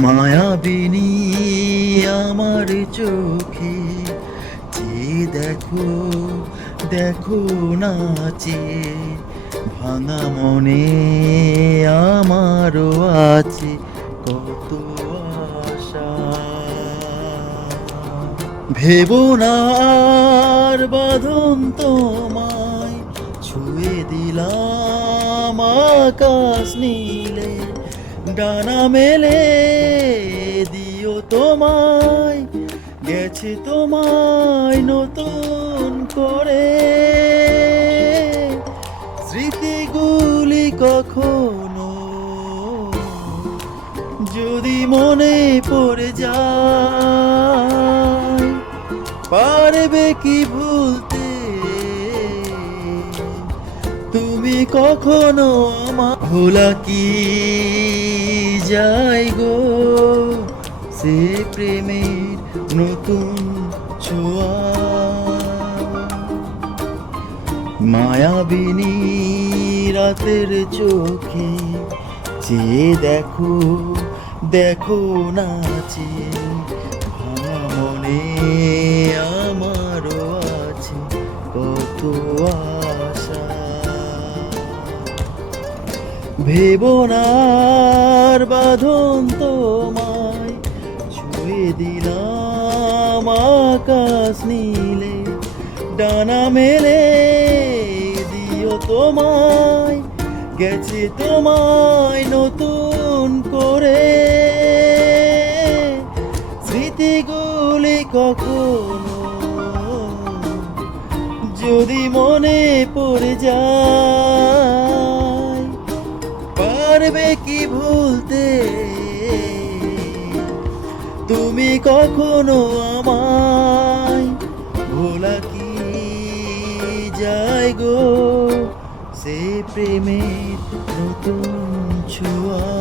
মায়াবিনী আমার চোখে যে দেখো দেখো নাচে, ভাঙা মনে আমারও আছে কত আশা। ভেবো না আর বাঁধন তোমায়, ছুঁয়ে দিলাম আকাশ নীলে, ডানা মেলে দিও তোমায়, গেছে তোমায় নতুন করে। স্মৃতিগুলি কখনো যদি মনে পড়ে যায়, পারবে কি ভুলতে তুমি কখনো আমার? ভোলা কি যায় গো সে প্রেমের নতুন ছোঁয়া। মায়াবিনী রাতের চোখে চেয়ে দেখো দেখো নাচে, ভাঙা মনে আমারও আছে কত আশা। ভেবো না আর বাঁধন তোমায়, ছুঁয়ে দিলাম আকাশ নীলে, ডানা মেলে দিও তোমায়, গেছে তোমায় নতুন করে। স্মৃতিগুলি কখনো যদি মনে পড়ে যায়, পারবে কি ভুলতে তুমি কখনো আমায়? ভোলা কি যায় গো সে প্রেমের নতুন ছোঁয়া।